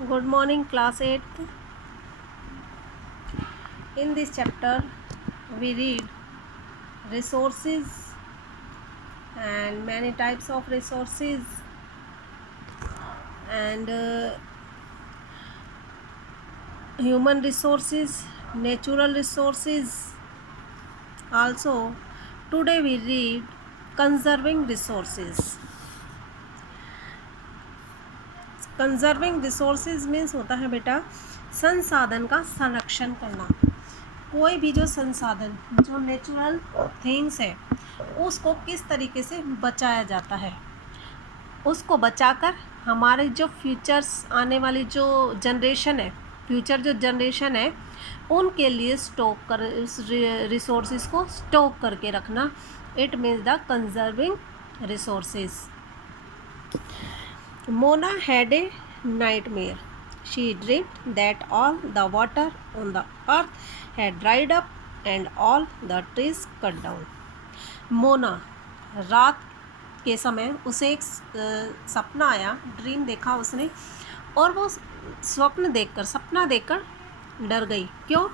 Good morning, class 8th. In this chapter, we read resources and many types of resources and human resources, natural resources. Also, today we read conserving resources. Conserving resources means होता है बेटा संसाधन का संरक्षण करना। कोई भी जो संसाधन जो नेचुरल थिंग्स है उसको किस तरीके से बचाया जाता है, उसको बचाकर हमारे जो फ्यूचर्स आने वाली जो जनरेशन है, फ्यूचर जो जनरेशन है उनके लिए स्टॉक कर उस रिसोर्सेज को स्टॉक करके रखना। It means the conserving resources. Mona had a nightmare. She dreamed that all the water on the earth had dried up and all the trees cut down. Mona रात के समय उसे एक सपना आया, ड्रीम देखा उसने, और वो सपना देखकर डर गई। क्यों?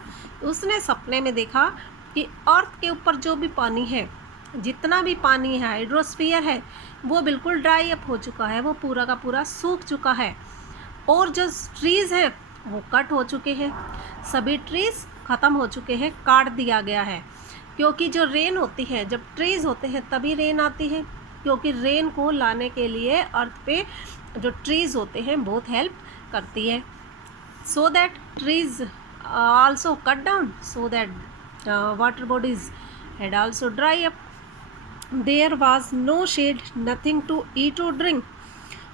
उसने सपने में देखा कि अर्थ के ऊपर जो भी पानी है, जितना भी पानी है, हाइड्रोस्फीयर है, वो बिल्कुल ड्राई अप हो चुका है, वो पूरा का पूरा सूख चुका है। और जो ट्रीज़ हैं वो कट हो चुके हैं, सभी ट्रीज़ ख़त्म हो चुके हैं, काट दिया गया है। क्योंकि जो रेन होती है, जब ट्रीज़ होते हैं तभी रेन आती है, क्योंकि रेन को लाने के लिए अर्थ पे जो ट्रीज़ होते हैं बहुत हेल्प करती है। So that trees also cut down, so that water bodies had also dry up. There was no shade, nothing to eat और ड्रिंक।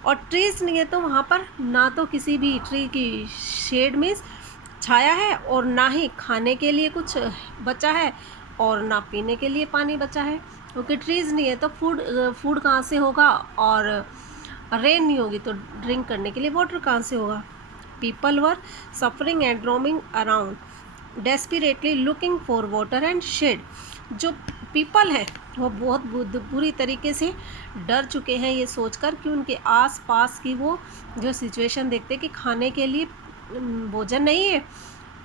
और ट्रीज नहीं है तो वहाँ पर ना तो किसी भी ट्री की शेड मीन्स छाया है, और ना ही खाने के लिए कुछ बचा है, और ना पीने के लिए पानी बचा है। क्योंकि ट्रीज नहीं है तो फूड कहाँ से होगा, और रेन नहीं होगी तो ड्रिंक करने के लिए वाटर कहाँ से होगा। People were suffering and roaming around desperately looking for water and shade. जो पीपल है वो बहुत बुरी तरीके से डर चुके हैं ये सोचकर कि उनके आस पास की वो जो सिचुएशन देखते कि खाने के लिए भोजन नहीं है,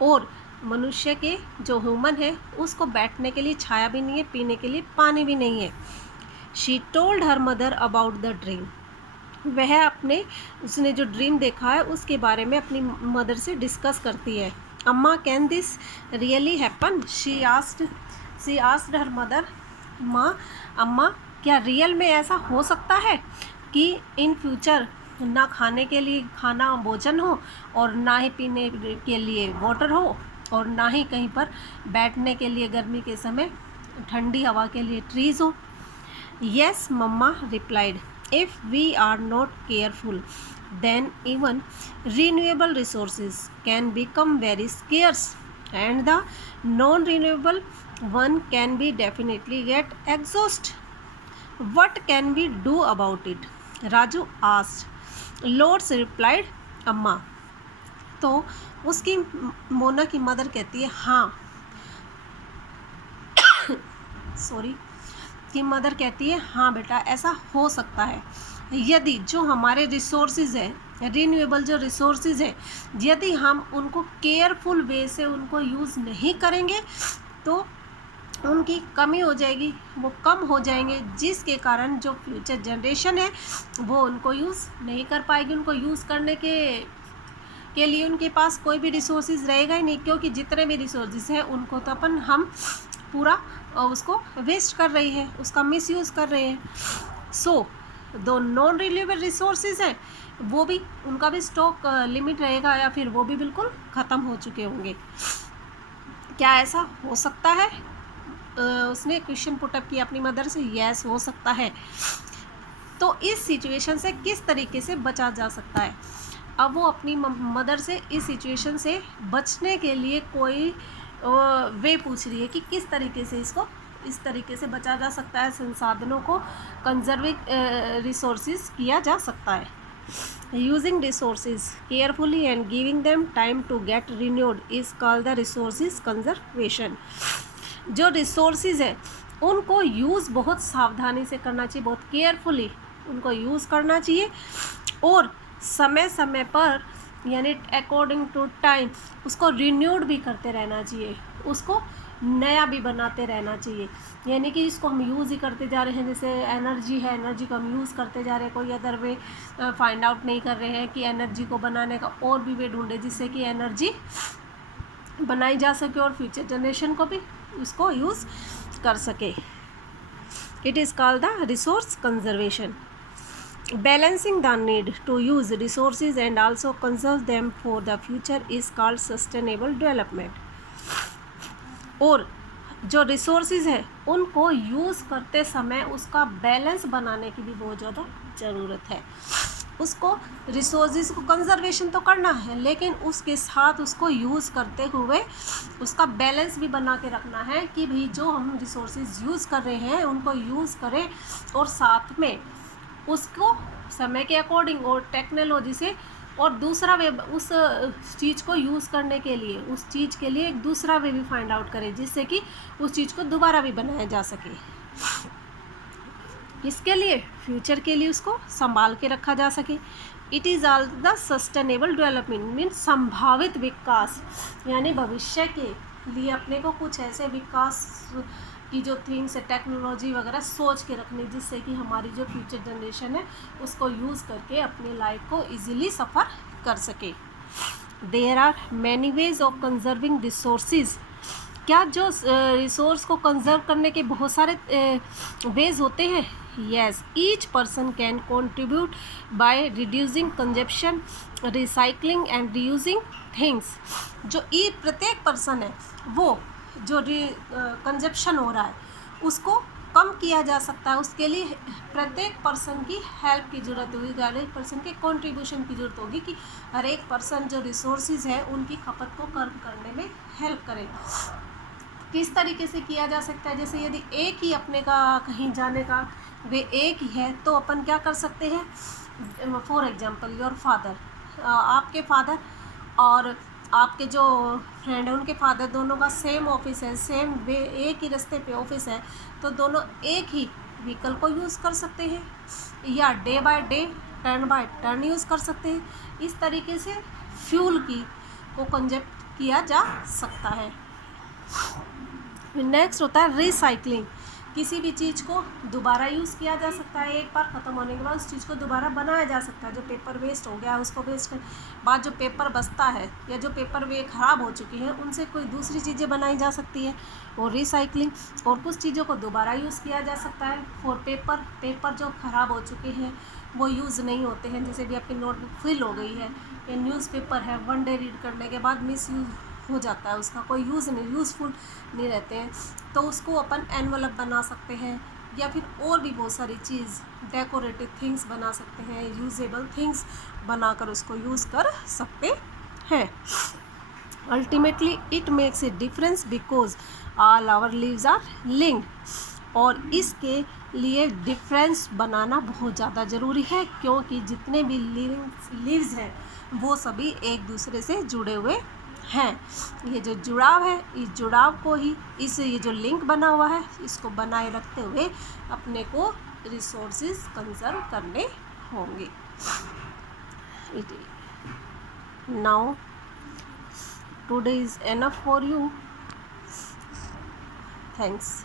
और मनुष्य के जो ह्यूमन है उसको बैठने के लिए छाया भी नहीं है, पीने के लिए पानी भी नहीं है। She told her mother about the dream. वह उसने जो ड्रीम देखा है उसके बारे में अपनी मदर से डिस्कस करती है। अम्मा, can this really happen? She asked her mother. अम्मा, क्या रियल में ऐसा हो सकता है कि इन फ्यूचर ना खाने के लिए खाना भोजन हो, और ना ही पीने के लिए वाटर हो, और ना ही कहीं पर बैठने के लिए गर्मी के समय ठंडी हवा के लिए ट्रीज हो? Yes mamma replied, if we are not careful then even renewable resources can become very scarce and the non-renewable one can be definitely get exhaust. What can we do about it? Raju asked. Lords replied, अम्मा। तो उसकी मोना की mother कहती है हाँ sorry की mother कहती है हाँ बेटा, ऐसा हो सकता है। यदि जो हमारे रिसोर्सेज है, रिन्यूएबल जो रिसोर्सेज है, यदि हम उनको केयरफुल वे से उनको यूज़ नहीं करेंगे तो उनकी कमी हो जाएगी, वो कम हो जाएंगे, जिसके कारण जो फ्यूचर जनरेशन है वो उनको यूज़ नहीं कर पाएगी। उनको यूज़ करने के लिए उनके पास कोई भी रिसोर्सेज रहेगा ही नहीं, क्योंकि जितने भी रिसोर्सेज हैं उनको तो हम पूरा उसको वेस्ट कर रही है, उसका मिसयूज़ कर रहे हैं। सो दो नॉन रिन्यूएबल रिसोर्सेज हैं वो भी, उनका भी स्टॉक लिमिट रहेगा, या फिर वो भी बिल्कुल ख़त्म हो चुके होंगे। क्या ऐसा हो सकता है? उसने क्वेश्चन पुटअप किया अपनी मदर से। यस, हो सकता है। तो इस सिचुएशन से किस तरीके से बचा जा सकता है? अब वो अपनी मदर से इस सिचुएशन से बचने के लिए कोई वे पूछ रही है कि किस तरीके से इसको इस तरीके से बचा जा सकता है, संसाधनों को कंजर्विंग रिसोर्सेज किया जा सकता है। Using resources carefully and giving them time to get renewed is called the resources conservation. जो रिसोर्सेज है उनको यूज़ बहुत सावधानी से करना चाहिए, बहुत केयरफुली उनको यूज़ करना चाहिए, और समय समय पर यानी अकॉर्डिंग टू टाइम उसको रिन्यूड भी करते रहना चाहिए, उसको नया भी बनाते रहना चाहिए। यानी कि इसको हम यूज़ ही करते जा रहे हैं, जैसे एनर्जी है, एनर्जी को हम यूज़ करते जा रहे हैं, कोई अदर वे फाइंड आउट नहीं कर रहे हैं कि एनर्जी को बनाने का और भी वे ढूंढे जिससे कि एनर्जी बनाई जा सके और फ्यूचर जनरेशन को भी उसको यूज़ कर सके। It is called the resource conservation. Balancing the need to use resources and also conserve them for the future is called sustainable development. और जो रिसोर्सेज है उनको यूज़ करते समय उसका बैलेंस बनाने की भी बहुत ज़्यादा ज़रूरत है। उसको रिसोर्सेज को कंजर्वेशन तो करना है, लेकिन उसके साथ उसको यूज़ करते हुए उसका बैलेंस भी बना के रखना है कि भाई जो हम रिसोर्सेज यूज़ कर रहे हैं उनको यूज़ करें और साथ में उसको समय के अकॉर्डिंग और टेक्नोलॉजी से और दूसरा वे उस चीज़ को यूज़ करने के लिए उस चीज़ के लिए एक दूसरा वे भी फाइंड आउट करें जिससे कि उस चीज़ को दोबारा भी बनाया जा सके। इसके लिए फ्यूचर के लिए उसको संभाल के रखा जा सके। It is all the sustainable development mean संभावित विकास, यानी भविष्य के लिए अपने को कुछ ऐसे विकास की जो थिंग्स है टेक्नोलॉजी वगैरह सोच के रखनी जिससे कि हमारी जो फ्यूचर जनरेशन है उसको यूज़ करके अपनी लाइफ को इजीली सफ़र कर सके। There are many ways of conserving resources. क्या जो रिसोर्स को कंजर्व करने के बहुत सारे वेज होते हैं? Yes, each person can contribute by reducing consumption, recycling and reusing things. जो प्रत्येक पर्सन है वो जो कंजप्शन हो रहा है उसको कम किया जा सकता है। उसके लिए प्रत्येक पर्सन की हेल्प की ज़रूरत होगी, हर एक पर्सन के कंट्रीब्यूशन की ज़रूरत होगी कि हर एक पर्सन जो रिसोर्सेज है उनकी खपत को कम करने में हेल्प करे। किस तरीके से किया जा सकता है? जैसे यदि एक ही अपने का कहीं जाने का वे एक ही है तो अपन क्या कर सकते हैं, फॉर एग्जांपल योर फादर, आपके फादर और आपके जो फ्रेंड है उनके फादर दोनों का सेम ऑफिस है, सेम वे एक ही रास्ते पे ऑफिस है, तो दोनों एक ही व्हीकल को यूज़ कर सकते हैं या day by day turn by turn use कर सकते हैं। इस तरीके से फ्यूल को कंजप्ट किया जा सकता है। नेक्स्ट होता है रिसाइकलिंग। किसी भी चीज़ को दोबारा यूज़ किया जा सकता है, एक बार ख़त्म होने के बाद उस चीज़ को दोबारा बनाया जा सकता है। जो पेपर वेस्ट हो गया उसको वेस्ट कर बाद जो पेपर बचता है या जो पेपर वे ख़राब हो चुकी है उनसे कोई दूसरी चीज़ें बनाई जा सकती है और रिसाइकलिंग। और कुछ चीज़ों को दोबारा यूज़ किया जा सकता है फॉर पेपर जो ख़राब हो चुके हैं वो यूज़ नहीं होते हैं, जैसे भी आपकी नोटबुक फिल हो गई है या न्यूज़पेपर है, वन डे रीड करने के बाद मिस यूज हो जाता है, उसका कोई यूज़फुल नहीं रहते हैं, तो उसको अपन एनवलप बना सकते हैं या फिर और भी बहुत सारी चीज़ डेकोरेटिव थिंग्स बना सकते हैं, यूजेबल थिंग्स बनाकर उसको यूज़ कर सकते हैं। Ultimately it makes a difference because all our lives are linked. और इसके लिए डिफरेंस बनाना बहुत ज़्यादा ज़रूरी है क्योंकि जितने भी लिव्स हैं वो सभी एक दूसरे से जुड़े हुए हैं। ये जो जुड़ाव है इस जुड़ाव को ही ये जो लिंक बना हुआ है इसको बनाए रखते हुए अपने को रिसोर्सेज कंजर्व करने होंगे। Now today is enough for you. Thanks.